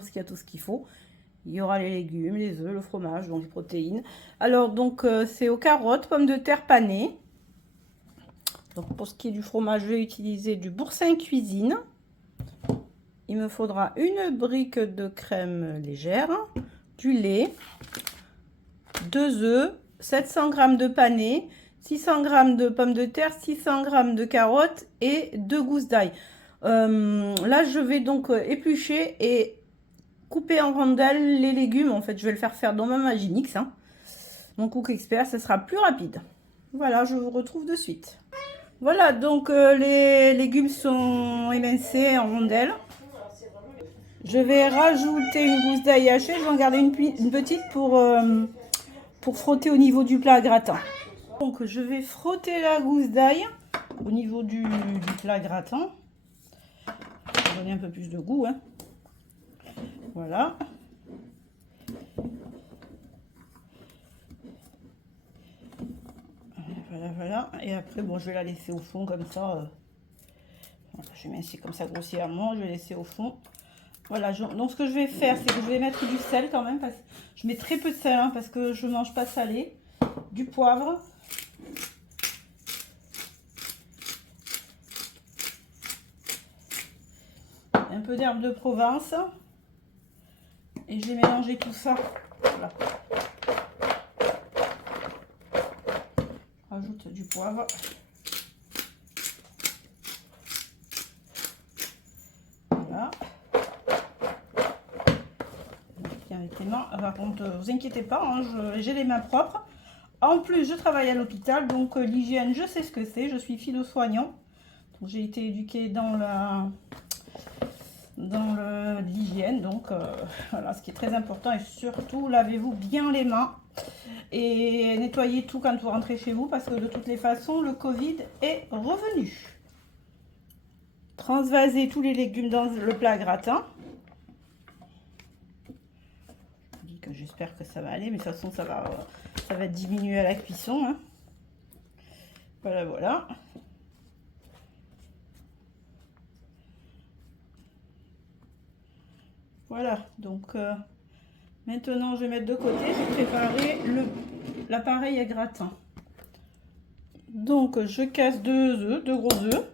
parce qu'il y a tout ce qu'il faut. Il y aura les légumes, les œufs, le fromage, donc les protéines. Alors, donc, c'est aux carottes, pommes de terre panées. Donc, pour ce qui est du fromage, je vais utiliser du boursin cuisine. Il me faudra une brique de crème légère, du lait, 2 œufs, 700 g de panais, 600 g de pommes de terre, 600 g de carottes et 2 gousses d'ail. Là, je vais donc éplucher et couper en rondelles les légumes. En fait, je vais le faire dans ma Magimix, hein. Mon Cook Expert, ce sera plus rapide. Voilà, je vous retrouve de suite. Voilà, donc les légumes sont émincés en rondelles. Je vais rajouter une gousse d'ail haché. Je vais en garder une petite pour frotter au niveau du plat à gratin. Donc, je vais frotter la gousse d'ail au niveau du plat à gratin. Pour donner un peu plus de goût, hein. Voilà. Voilà. Et après, bon, je vais la laisser au fond comme ça. Je vais mettre comme ça grossièrement. Je vais laisser au fond. Voilà. Donc, ce que je vais faire, c'est que je vais mettre du sel quand même. Je mets très peu de sel, hein, parce que je ne mange pas salé. Du poivre. Un peu d'herbe de Provence. Et je vais mélanger tout ça. Voilà. Je rajoute du poivre. Voilà. Bien avec les mains. Par contre, vous inquiétez pas, hein, j'ai les mains propres. En plus, je travaille à l'hôpital, donc l'hygiène, je sais ce que c'est. Je suis philo-soignant. J'ai été éduquée dans l'hygiène, donc voilà, ce qui est très important. Et surtout, lavez-vous bien les mains et nettoyez tout quand vous rentrez chez vous, parce que de toutes les façons, le Covid est revenu. Transvasez tous les légumes dans le plat gratin. J'espère que ça va aller, mais de toute façon, ça va diminuer à la cuisson, hein. Voilà. Voilà, donc maintenant je vais mettre de côté, je vais préparer l'appareil à gratin. Donc je casse 2 gros œufs.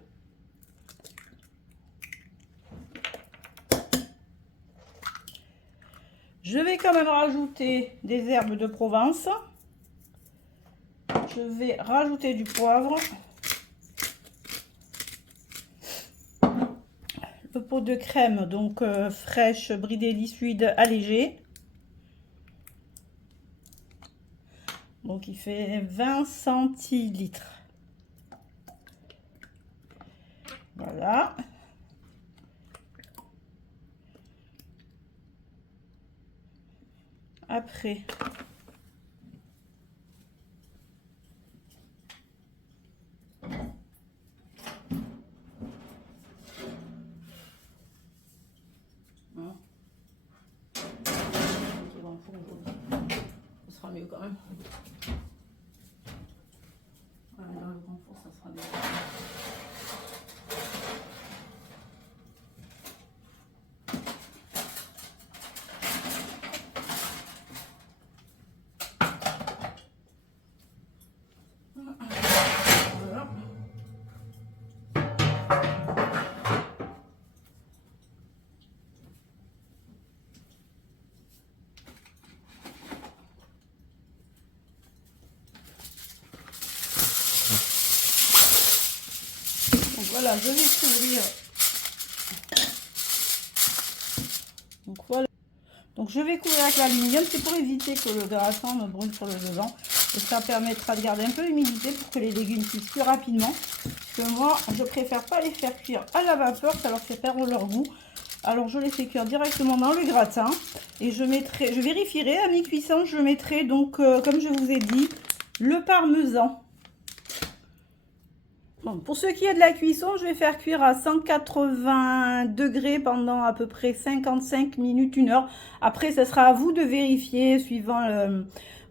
Je vais quand même rajouter des herbes de Provence. Je vais rajouter du poivre. Le pot de crème, donc fraîche, brie d'hélice fluide allégée. Donc il fait 20 centilitres. Voilà. Après, ce sera mieux quand même. Voilà, dans le grand four, ça sera mieux. Voilà, je vais couvrir. Donc voilà. Donc je vais couvrir avec l'aluminium, c'est pour éviter que le gratin me brûle sur le devant. Et ça permettra de garder un peu l'humidité pour que les légumes cuisent plus rapidement. Parce que moi, je préfère pas les faire cuire à la vapeur, ça leur fait perdre leur goût. Alors je les fais cuire directement dans le gratin. Et je vérifierai à mi-cuisson, je mettrai donc, comme je vous ai dit, le parmesan. Bon, pour ce qui est de la cuisson, je vais faire cuire à 180 degrés pendant à peu près 55 minutes, 1 heure. Après, ce sera à vous de vérifier suivant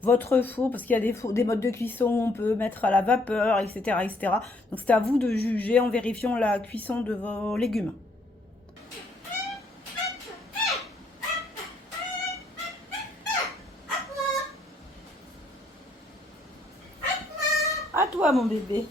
votre four, parce qu'il y a des modes de cuisson, on peut mettre à la vapeur, etc. Donc c'est à vous de juger en vérifiant la cuisson de vos légumes. toi, mon bébé.